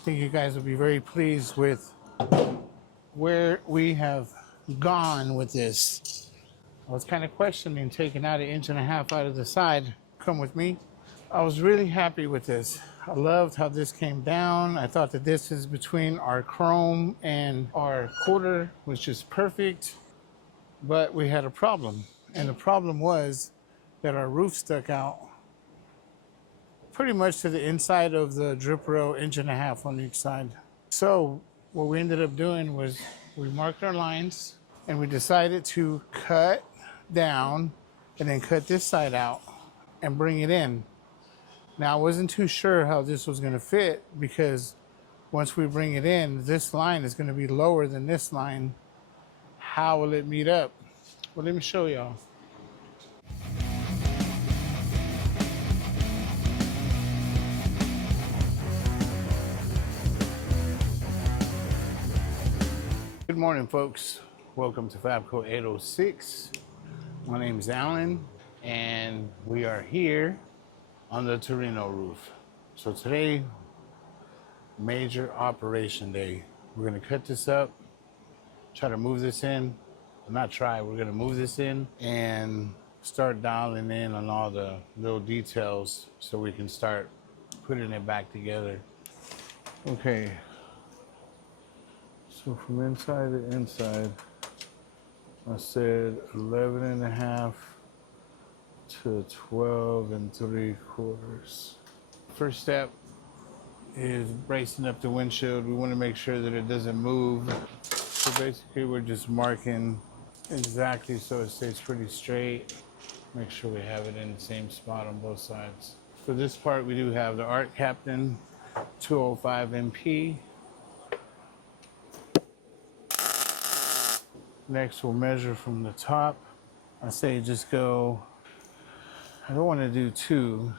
I think you guys will be very pleased with where we have gone with this. I was kind of questioning taking out 1.5 inches out of the side. Come with me. I was really happy with this. I loved how this came down. I thought the distance between our chrome and our quarter was just perfect, but we had a problem. And the problem was that our roof stuck out pretty much to the inside of the drip rail, 1.5 inches on each side. So what we ended up doing was we marked our lines and we decided to cut down and then cut this side out and bring it in. Now, I wasn't too sure how this was going to fit because once we bring it in, this line is going to be lower than this line. How will it meet up? Well, let me show y'all. Good morning, folks. Welcome to Fabco 806. My name is Alan, and we are here on the Torino roof. So today, major operation day. We're gonna cut this up, try to move this in. Not try, we're gonna move this in and start dialing in on all the little details so we can start putting it back together. Okay, so from inside to inside, I said 11.5 to 12 3/4. First step is bracing up the windshield. We want to make sure that it doesn't move. So basically we're just marking exactly so it stays pretty straight. Make sure we have it in the same spot on both sides. For this part, we do have the ARCCAPTAIN 205 MP. Next, we'll measure from the top. I say just go, I don't want to do 2.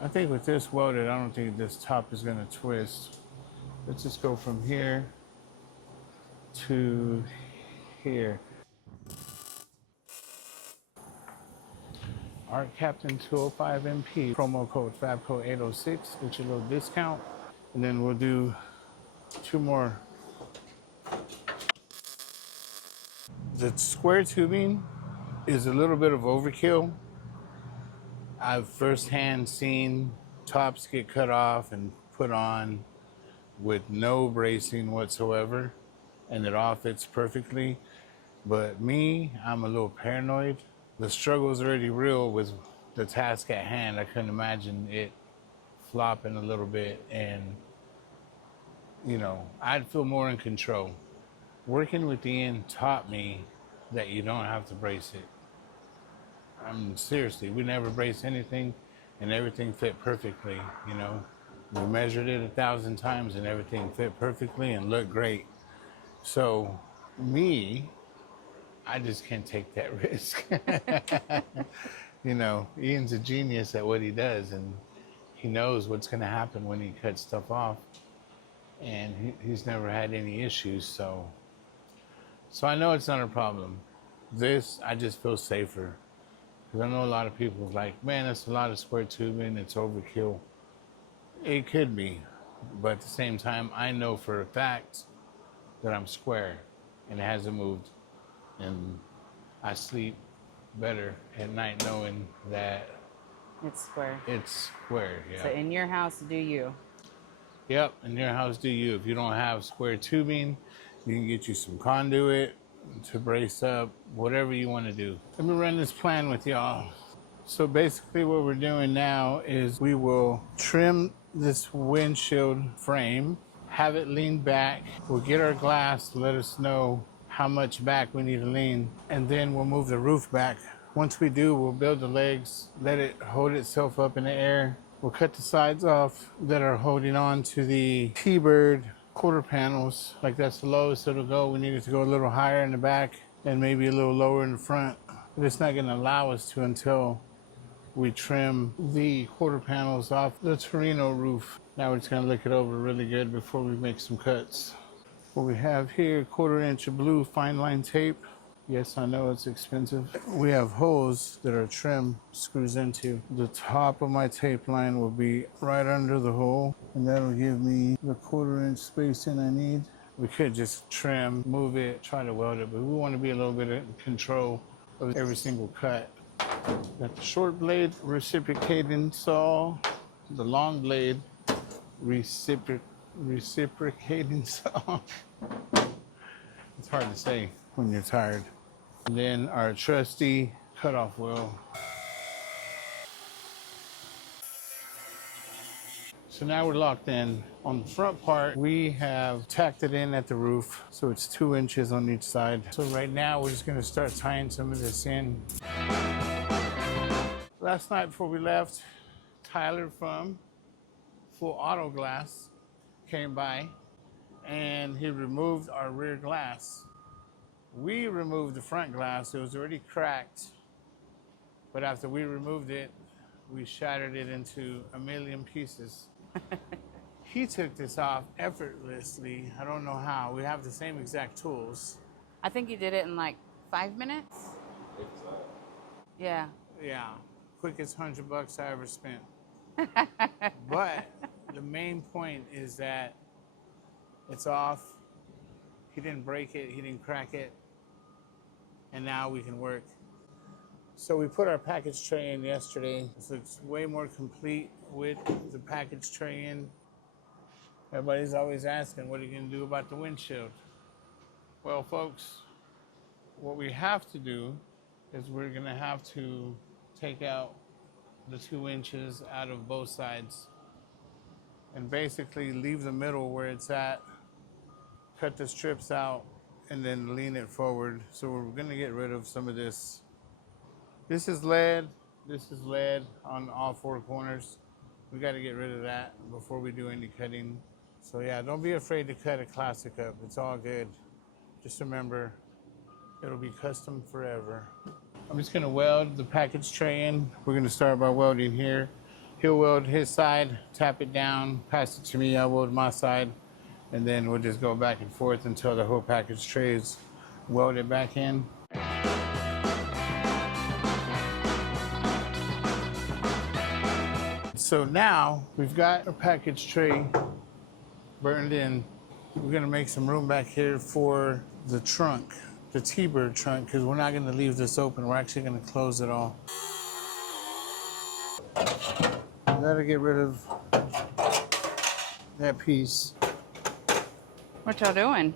I think with this welded, I don't think this top is going to twist. Let's just go from here to here. ARCCAPTAIN 205 MP, promo code Fabco 806, get your little discount. And then we'll do 2 more. The square tubing is a little bit of overkill. I've firsthand seen tops get cut off and put on with no bracing whatsoever, and it all fits perfectly. But me, I'm a little paranoid. The struggle is already real with the task at hand. I couldn't imagine it flopping a little bit, and you know, I'd feel more in control. Working with Ian taught me that you don't have to brace it. Seriously, we never braced anything and everything fit perfectly, you know. We measured it 1,000 times and everything fit perfectly and looked great. So me, I just can't take that risk. You know, Ian's a genius at what he does, and he knows what's gonna happen when he cuts stuff off. And he's never had any issues, so I know it's not a problem. This, I just feel safer. Because I know a lot of people like, man, that's a lot of square tubing, it's overkill. It could be, but at the same time, I know for a fact that I'm square and it hasn't moved. And I sleep better at night knowing that it's square. It's square, yeah. So in your house, do you? Yep, in your house, do you. If you don't have square tubing, you can get you some conduit to brace up, whatever you want to do. Let me run this plan with y'all. So basically what we're doing now is we will trim this windshield frame, have it lean back. We'll get our glass to let us know how much back we need to lean, and then we'll move the roof back. Once we do, we'll build the legs, let it hold itself up in the air. We'll cut the sides off that are holding on to the T-bird quarter panels. Like that's the lowest it'll go. We need it to go a little higher in the back and maybe a little lower in the front. But it's not gonna allow us to until we trim the quarter panels off the Torino roof. Now we're just gonna look it over really good before we make some cuts. What we have here, 1/4 inch of blue fine line tape. Yes, I know it's expensive. We have holes that are trim screws into. The top of my tape line will be right under the hole, and that'll give me the 1/4 inch spacing I need. We could just trim, move it, try to weld it, but we want to be a little bit in control of every single cut. Got the short blade reciprocating saw, the long blade reciprocating saw. It's hard to say when you're tired. And then our trusty cutoff wheel. So now we're locked in. On the front part, we have tacked it in at the roof, so it's 2 inches on each side. So right now, we're just gonna start tying some of this in. Last night before we left, Tyler from Full Auto Glass came by and he removed our rear glass. We removed the front glass. It was already cracked, but after we removed it, we shattered it into a million pieces. He took this off effortlessly. I don't know how. We have the same exact tools. I think you did it in like 5 minutes. Yeah. Yeah, quickest $100 I ever spent. But the main point is that it's off. He didn't break it, he didn't crack it, and now we can work. So we put our package tray in yesterday. So it's way more complete with the package tray in. Everybody's always asking, what are you gonna do about the windshield? Well, folks, what we have to do is we're gonna have to take out the 2 inches out of both sides and basically leave the middle where it's at, cut the strips out, and then lean it forward. So we're gonna get rid of some of this. This is lead on all 4 corners. We gotta get rid of that before we do any cutting. So yeah, don't be afraid to cut a classic up. It's all good. Just remember, it'll be custom forever. I'm just gonna weld the package tray in. We're gonna start by welding here. He'll weld his side, tap it down, pass it to me, I'll weld my side, and then we'll just go back and forth until the whole package tray is welded back in. So now we've got a package tray burned in. We're gonna make some room back here for the trunk, the T-Bird trunk, because we're not gonna leave this open. We're actually gonna close it all. That'll get rid of that piece. What y'all doing?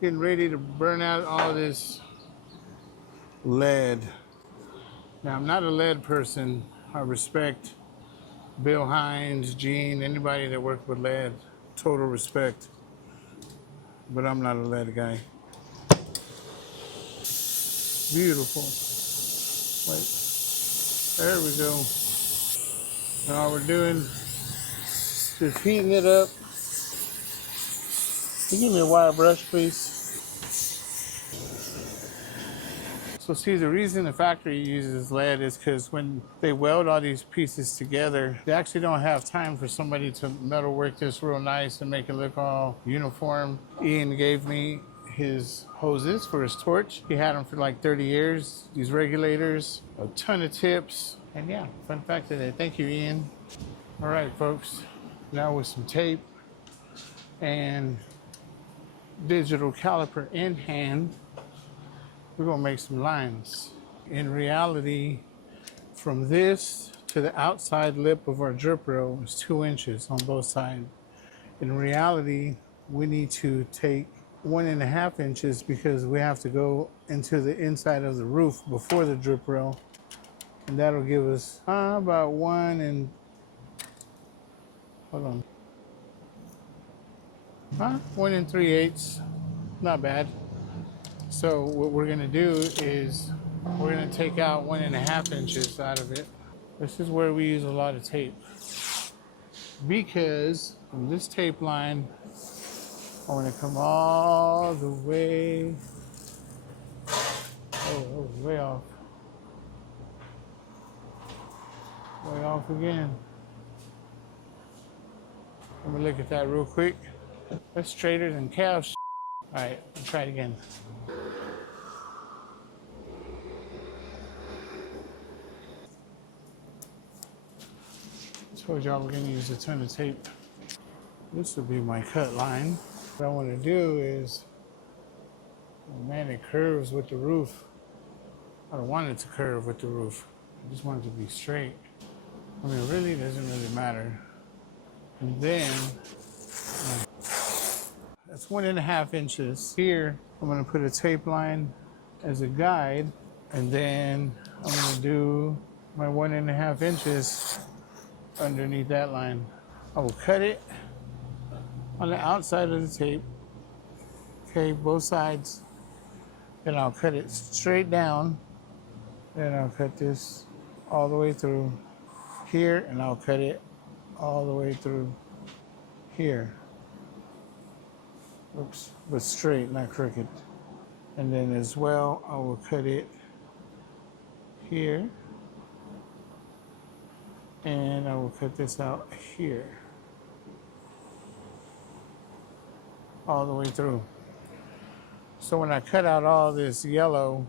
Getting ready to burn out all this lead. Now, I'm not a lead person. I respect Bill Hines, Gene, anybody that worked with lead. Total respect. But I'm not a lead guy. Beautiful. Wait. There we go. And all we're doing is just heating it up. Can you give me a wire brush, please? So see, the reason the factory uses lead is because when they weld all these pieces together, they actually don't have time for somebody to metal work this real nice and make it look all uniform. Ian gave me his hoses for his torch. He had them for like 30 years. These regulators, a ton of tips. And yeah, fun fact today. Thank you, Ian. All right, folks. Now with some tape and digital caliper in hand, we're gonna make some lines. In reality, from this to the outside lip of our drip rail is 2 inches on both sides. In reality, we need to take 1.5 inches because we have to go into the inside of the roof before the drip rail. And that'll give us about 1 3/8. Not bad. So what we're gonna do is we're gonna take out 1.5 inches out of it. This is where we use a lot of tape. Because from this tape line, I wanna come all the way, oh, way off. Way off again. Let me look at that real quick. That's straighter than cow shit. All right, let's try it again. Told y'all we're gonna use a ton of tape. This will be my cut line. What I want to do is, oh man, it curves with the roof. I don't want it to curve with the roof. I just want it to be straight. I mean, it really doesn't really matter. And then, that's 1.5 inches. Here, I'm gonna put a tape line as a guide, and then I'm gonna do my 1.5 inches underneath that line. I will cut it on the outside of the tape, okay, both sides. Then I'll cut it straight down. Then I'll cut this all the way through here, and I'll cut it all the way through here. Oops, but straight, not crooked. And then as well, I will cut it here. And I will cut this out here. All the way through. So when I cut out all this yellow,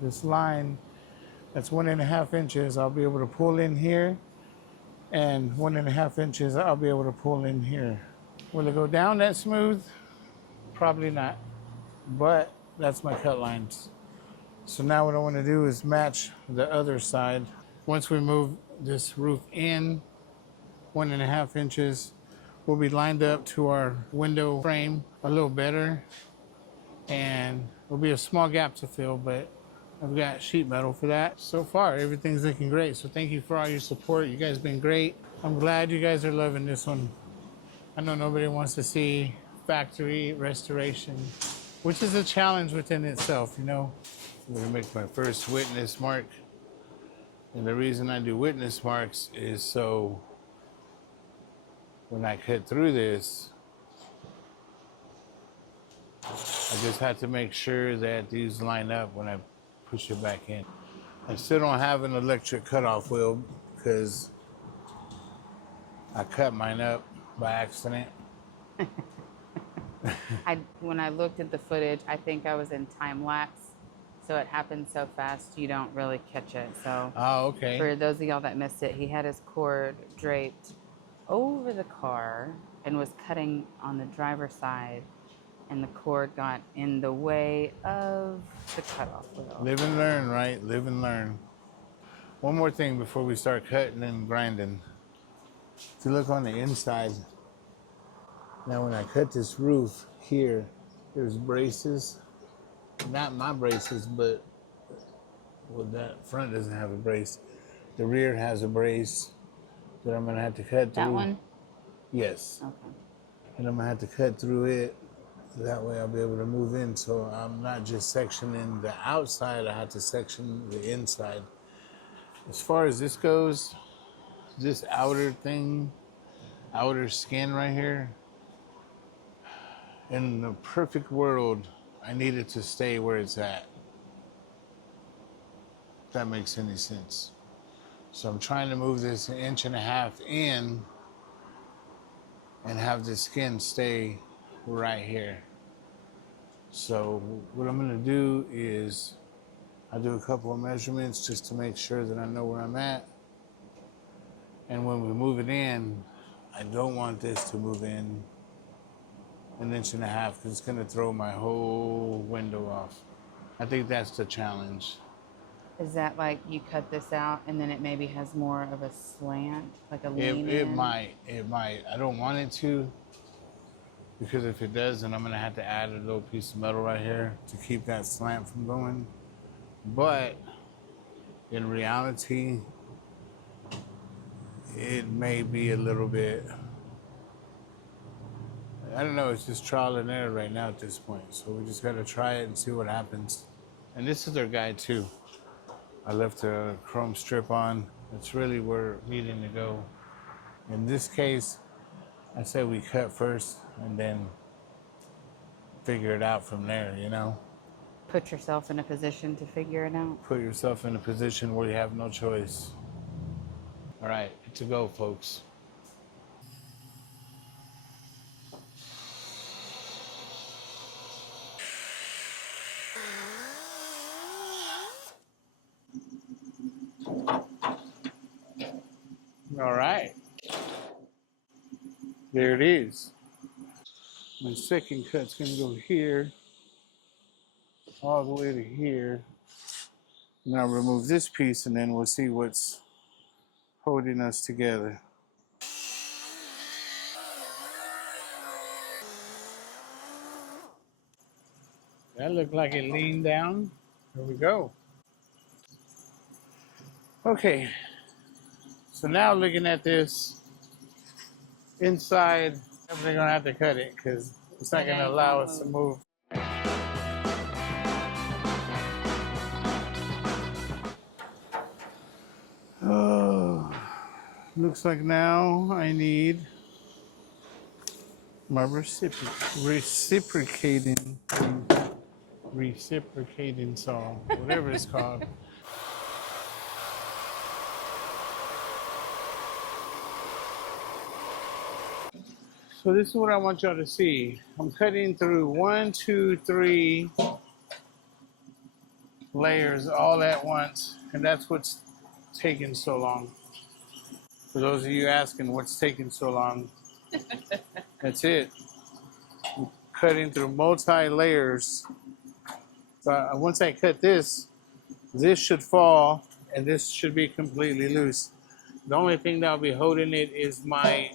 this line, that's 1.5 inches, I'll be able to pull in here. And 1.5 inches, I'll be able to pull in here. Will it go down that smooth? Probably not, but that's my cut lines. So now what I want to do is match the other side. Once we move this roof in 1.5 inches, we'll be lined up to our window frame a little better, and there'll be a small gap to fill, but I've got sheet metal for that. So far, everything's looking great. So thank you for all your support. You guys have been great. I'm glad you guys are loving this one. I know nobody wants to see factory restoration, which is a challenge within itself, you know. I'm gonna make my first witness mark. And the reason I do witness marks is so when I cut through this, I just have to make sure that these line up when I push it back in. I still don't have an electric cutoff wheel because I cut mine up by accident. When I looked at the footage, I think I was in time lapse, so it happened so fast you don't really catch it. So, oh, okay. For those of y'all that missed it, he had his cord draped over the car and was cutting on the driver's side, and the cord got in the way of the cutoff wheel. Live and learn, right? Live and learn. One more thing before we start cutting and grinding. If you look on the inside, now when I cut this roof here, there's braces. Not my braces, but well, that front doesn't have a brace. The rear has a brace that I'm gonna have to cut through. That one? Yes. Okay. And I'm gonna have to cut through it. That way I'll be able to move in. So I'm not just sectioning the outside, I have to section the inside. As far as this goes, this outer thing, outer skin right here, in the perfect world, I need it to stay where it's at. If that makes any sense. So I'm trying to move this 1.5 inches in and have the skin stay right here. So what I'm gonna do is I'll do a couple of measurements just to make sure that I know where I'm at. And when we move it in, I don't want this to move in 1.5 inches because it's gonna throw my whole window off. I think that's the challenge. Is that like you cut this out and then it maybe has more of a slant, like a lean It in? might. I don't want it to, because if it does, then I'm gonna have to add a little piece of metal right here to keep that slant from going. But in reality, it may be a little bit, I don't know, it's just trial and error right now at this point. So we just gotta try it and see what happens. And this is our guide too. I left a chrome strip on. That's really where we're needing to go. In this case, I say we cut first and then figure it out from there, you know? Put yourself in a position to figure it out. Put yourself in a position where you have no choice. All right, to go, folks. All right, there it is. My second cut's gonna go here, all the way to here. Now remove this piece and then we'll see what's holding us together. That looked like it leaned down. There we go. Okay, so now looking at this inside, we're gonna have to cut it because it's not gonna allow us to move. Oh, looks like now I need my reciprocating saw, whatever it's called. So this is what I want y'all to see. I'm cutting through 1, 2, 3 layers all at once, and that's what's taking so long. For those of you asking what's taking so long, that's it. I'm cutting through multi-layers. So once I cut this, this should fall, and this should be completely loose. The only thing that'll be holding it is my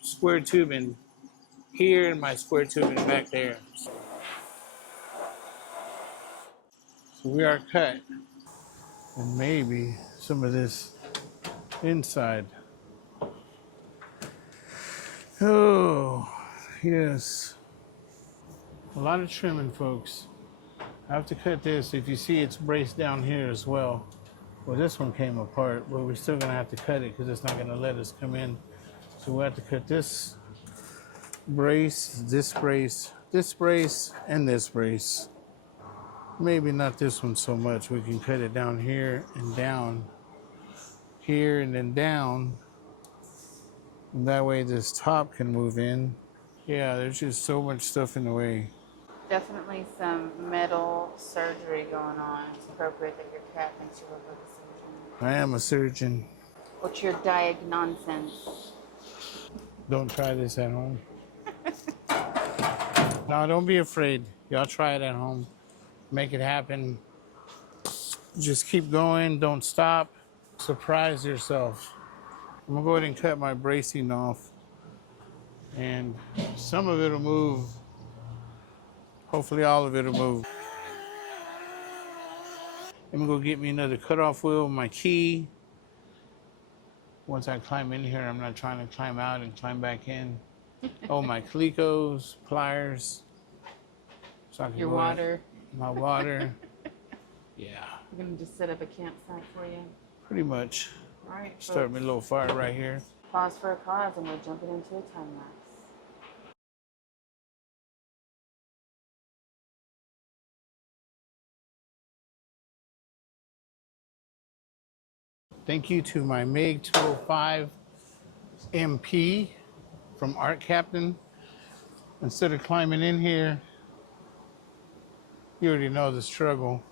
square tubing here and my square tubing back there. So we are cut. And maybe some of this inside. Oh, yes. A lot of trimming, folks. I have to cut this. If you see, it's braced down here as well. Well, this one came apart, but we're still gonna have to cut it because it's not gonna let us come in. So we have to cut this brace, this brace, this brace, and this brace. Maybe not this one so much. We can cut it down here and down, here and then down. And that way this top can move in. Yeah, there's just so much stuff in the way. Definitely some metal surgery going on. It's appropriate that your cat thinks you look like a surgeon. I am a surgeon. What's your diagnosis? Don't try this at home. No, don't be afraid. Y'all try it at home. Make it happen. Just keep going. Don't stop. Surprise yourself. I'm gonna go ahead and cut my bracing off. And some of it'll move. Hopefully all of it'll move. I'm gonna go get me another cutoff wheel, my key. Once I climb in here, I'm not trying to climb out and climb back in. Oh, my Clecos, pliers. So I can Your water. My water. Yeah. We're gonna just set up a campsite for you. Pretty much. All right. Start me a little fire right here. Pause for a cause, and we're jumping into a time lapse. Thank you to my MiG 205 MP from ARCCAPTAIN. Instead of climbing in here, you already know the struggle.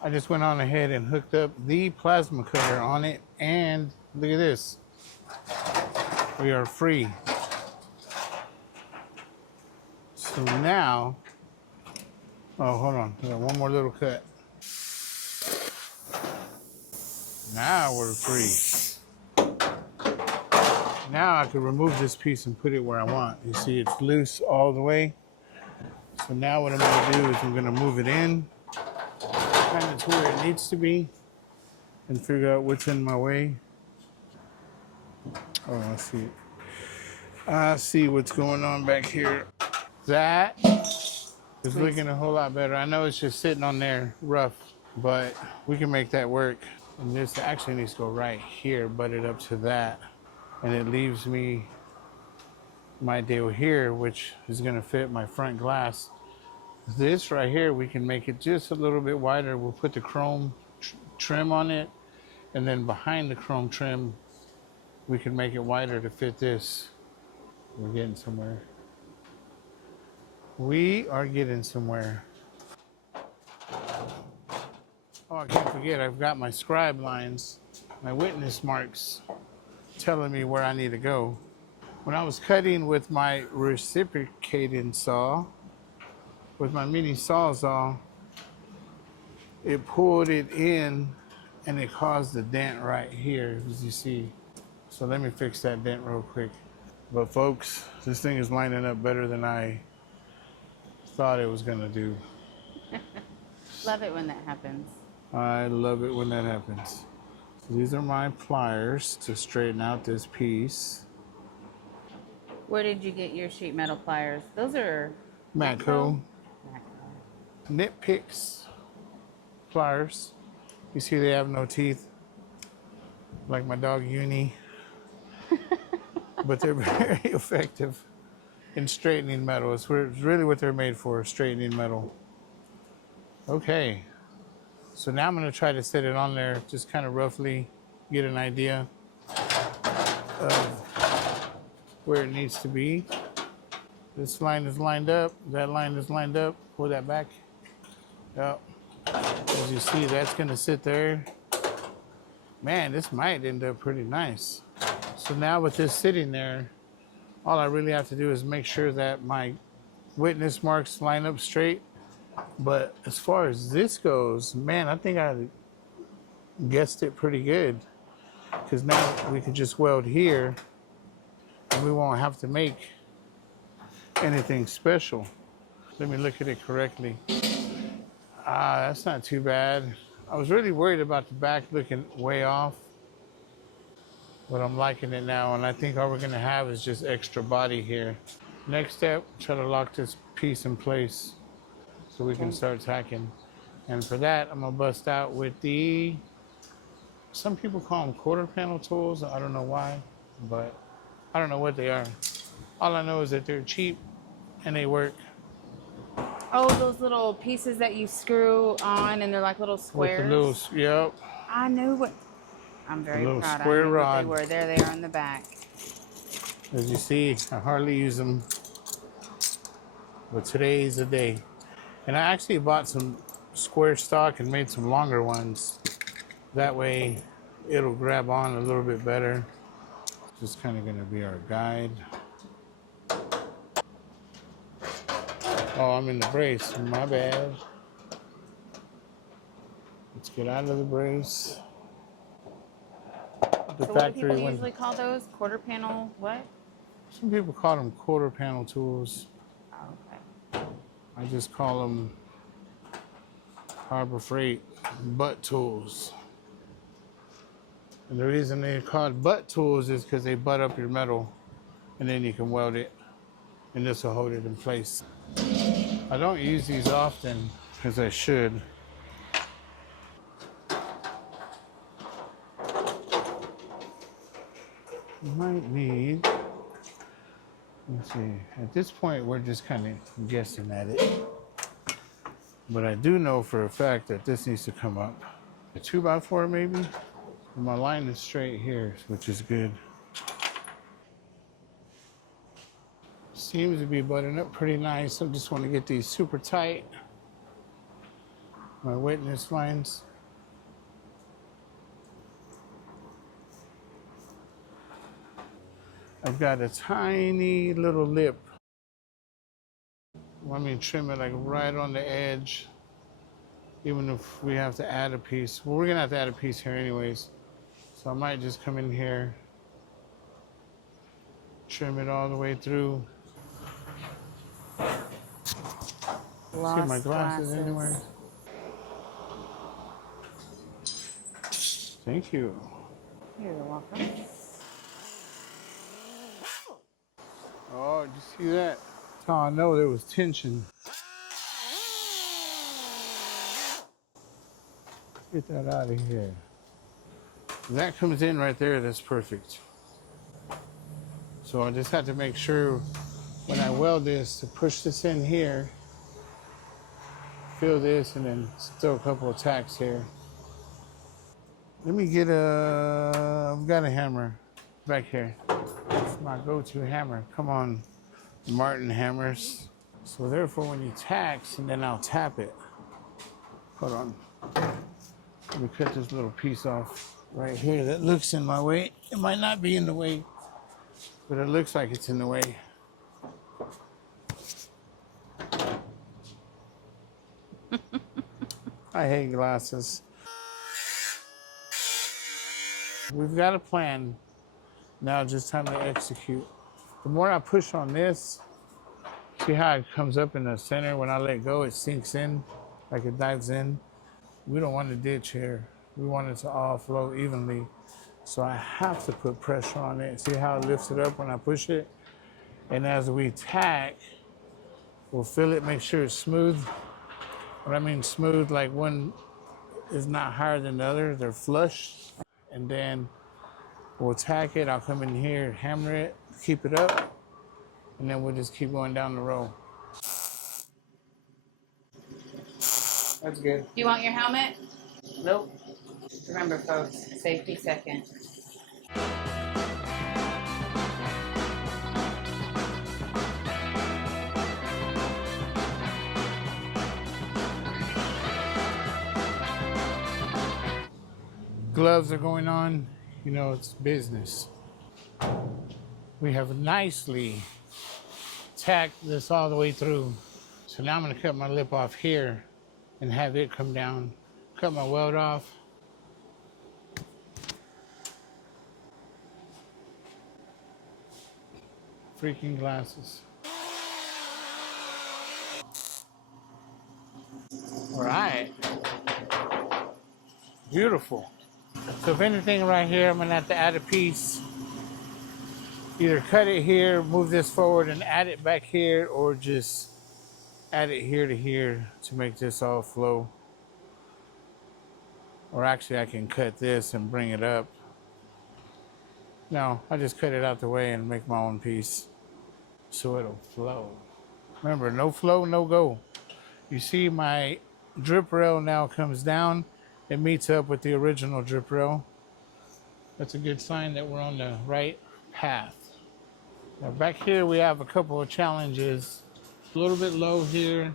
I just went on ahead and hooked up the plasma cutter on it, and look at this. We are free. So now, oh, hold on, I got one more little cut. Now we're free. Now I can remove this piece and put it where I want. You see it's loose all the way. So now what I'm gonna do is I'm gonna move it in, kind of to where it needs to be, and figure out what's in my way. Oh, I see it. I see what's going on back here. That is looking a whole lot better. I know it's just sitting on there rough, but we can make that work. And this actually needs to go right here, butted up to that. And it leaves me my deal here, which is gonna fit my front glass. This right here, we can make it just a little bit wider. We'll put the chrome trim on it, and then behind the chrome trim, we can make it wider to fit this. We're getting somewhere. We are getting somewhere. Oh, I can't forget, I've got my scribe lines, my witness marks. telling me where I need to go. When I was cutting with my reciprocating saw, with my mini sawzall, it pulled it in and it caused a dent right here, as you see. So let me fix that dent real quick. But folks, this thing is lining up better than I thought it was gonna do. Love it when that happens. I love it when that happens. So these are my pliers to straighten out this piece. Where did you get your sheet metal pliers? Those are Matco. Matco. Nitpicks pliers. You see they have no teeth, like my dog Uni. But they're very effective in straightening metal. It's really what they're made for, straightening metal. Okay, so now I'm gonna try to set it on there, just kind of roughly get an idea of where it needs to be. This line is lined up, that line is lined up. Pull that back. Yep. As you see, that's gonna sit there. Man, this might end up pretty nice. So now with this sitting there, all I really have to do is make sure that my witness marks line up straight. But as far as this goes, man, I think I guessed it pretty good. Because now we can just weld here and we won't have to make anything special. Let me look at it correctly. That's not too bad. I was really worried about the back looking way off, but I'm liking it now, and I think all we're gonna have is just extra body here. Next step, try to lock this piece in place so we can start tacking. And for that, I'm gonna bust out with the, some people call them quarter panel tools. I don't know why, but I don't know what they are. All I know is that they're cheap and they work. Oh, those little pieces that you screw on and they're like little squares. With the little, yep. I knew what. I'm very little proud. square I knew rod. what they were. There they are on the back. As you see, I hardly use them, but today's the day. And I actually bought some square stock and made some longer ones. That way it'll grab on a little bit better. Just kind of gonna be our guide. Oh, I'm in the brace, my bad. Let's get out of the brace. The So what do factory people one. usually call those? Quarter panel what? Some people call them quarter panel tools. Oh, okay. I just call them Harbor Freight butt tools. And the reason they're called butt tools is because they butt up your metal and then you can weld it and this will hold it in place. I don't use these often as I should. You might need, let's see, at this point we're just kind of guessing at it. But I do know for a fact that this needs to come up. A 2x4 maybe? My line is straight here, which is good. Seems to be buttoned up pretty nice. I just want to get these super tight. My witness lines. I've got a tiny little lip. Let me trim it like right on the edge. Even if we have to add a piece. Well, we're gonna have to add a piece here anyways. So I might just come in here, trim it all the way through. Let's get my glasses anyway. Thank you. You're welcome. Oh, did you see that? That's how I know there was tension. Get that out of here. When that comes in right there, that's perfect. So I just have to make sure when I weld this to push this in here, fill this, and then throw a couple of tacks here. Let me get I've got a hammer back here. It's my go-to hammer. Come on, Martin hammers. So therefore when you tax, and then I'll tap it. Hold on. Let me cut this little piece off. right here that looks in my way. It might not be in the way, but it looks like it's in the way. I hate glasses. We've got a plan. Now just time to execute. The more I push on this, see how it comes up in the center? When I let go, it sinks in, like it dives in. We don't want to ditch here. We want it to all flow evenly. So I have to put pressure on it. See how it lifts it up when I push it? And as we tack, we'll feel it, make sure it's smooth. What I mean smooth, like one is not higher than the other, they're flush. And then we'll tack it, I'll come in here, hammer it, keep it up, and then we'll just keep going down the row. That's good. Do you want your helmet? Nope. Remember, folks, safety second. Gloves are going on, you know, it's business. We have nicely tacked this all the way through. So now I'm gonna cut my lip off here and have it come down. Cut my weld off. Freaking glasses. All right. Beautiful. So if anything right here, I'm gonna have to add a piece. Either cut it here, move this forward and add it back here, or just add it here to here to make this all flow. Or actually I can cut this and bring it up. No, I just cut it out the way and make my own piece so it'll flow. Remember, no flow, no go. You see my drip rail now comes down. It meets up with the original drip rail. That's a good sign that we're on the right path. Now back here we have a couple of challenges. A little bit low here,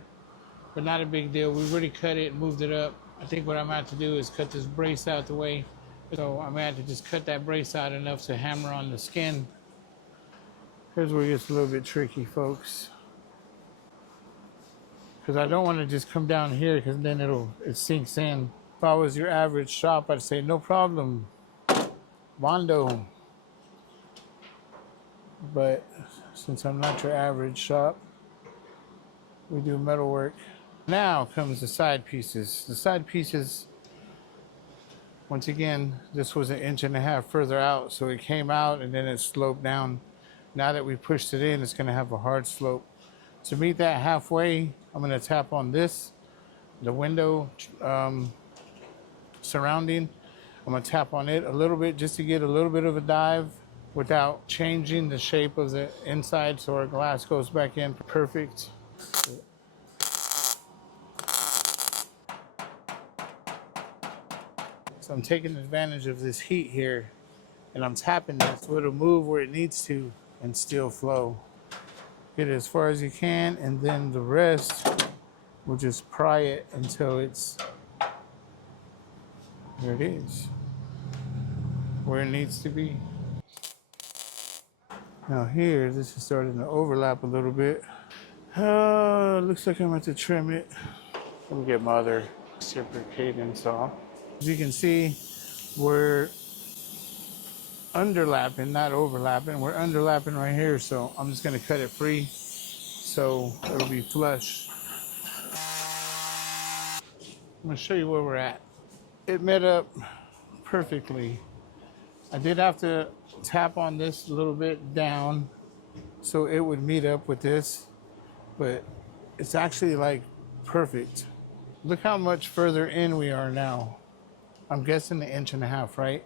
but not a big deal. We've already cut it and moved it up. I think what I'm about to do is cut this brace out the way. So I'm going to have to just cut that brace out enough to hammer on the skin. Here's where it gets a little bit tricky, folks. Because I don't want to just come down here because then it sinks in. If I was your average shop, I'd say, no problem, Bondo. But since I'm not your average shop, we do metal work. Now comes the side pieces. The side pieces, once again, this was 1.5 inches further out, so it came out and then it sloped down. Now that we pushed it in, it's gonna have a hard slope. To meet that halfway, I'm gonna tap on this, the window surrounding. I'm gonna tap on it a little bit just to get a little bit of a dive without changing the shape of the inside so our glass goes back in perfect. So I'm taking advantage of this heat here and I'm tapping this so it'll move where it needs to and still flow. Get it as far as you can and then the rest we'll just pry it until it's, there it is, where it needs to be. Now here, this is starting to overlap a little bit. Looks like I'm going to trim it. Let me get my other reciprocating saw. As you can see, we're underlapping, not overlapping. We're underlapping right here, so I'm just going to cut it free so it'll be flush. I'm going to show you where we're at. It met up perfectly. I did have to tap on this a little bit down so it would meet up with this, but it's actually like perfect. Look how much further in we are now. I'm guessing 1.5 inches, right?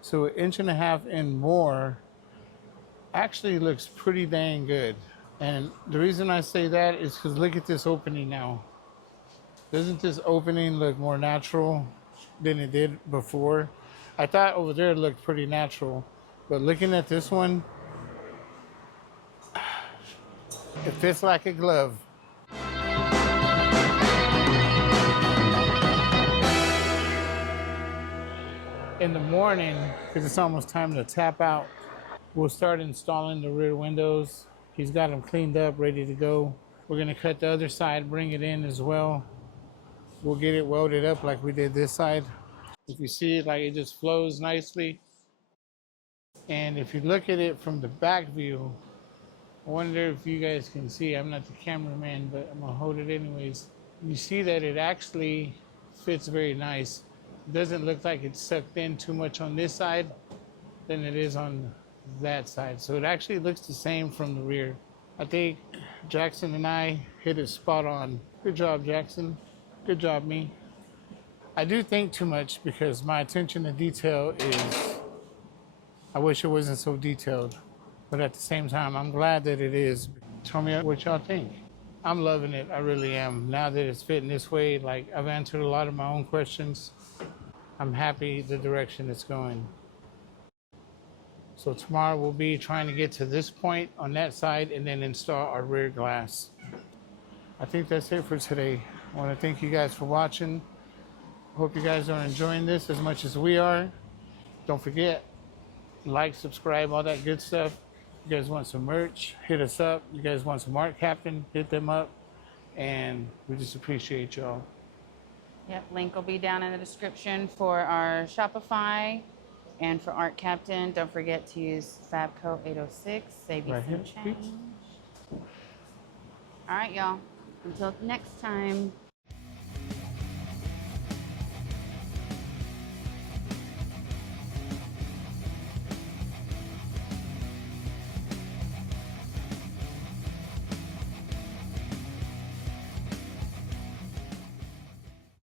So 1.5 inches in more actually looks pretty dang good. And the reason I say that is because look at this opening now. Doesn't this opening look more natural than it did before? I thought over there it looked pretty natural, but looking at this one, it fits like a glove. in the morning, because it's almost time to tap out, we'll start installing the rear windows. He's got them cleaned up, ready to go. We're gonna cut the other side, bring it in as well. We'll get it welded up like we did this side. If you see it, like it just flows nicely. And if you look at it from the back view, I wonder if you guys can see. I'm not the cameraman, but I'm gonna hold it anyways. You see that it actually fits very nice. It doesn't look like it's sucked in too much on this side than it is on that side. So it actually looks the same from the rear. I think Jackson and I hit it spot on. Good job, Jackson. Good job, me. I do think too much because my attention to detail is, I wish it wasn't so detailed. But at the same time, I'm glad that it is. Tell me what y'all think. I'm loving it. I really am. Now that it's fitting this way, like I've answered a lot of my own questions. I'm happy the direction it's going. So tomorrow we'll be trying to get to this point on that side and then install our rear glass. I think that's it for today. I want to thank you guys for watching. Hope you guys are enjoying this as much as we are. Don't forget, like, subscribe, all that good stuff. You guys want some merch, hit us up. You guys want some ARCCAPTAIN, hit them up. And we just appreciate y'all. Yep, link will be down in the description for our Shopify and for ARCCAPTAIN. Don't forget to use Fabco 806, save you Right some here, change. All right, y'all. Until next time.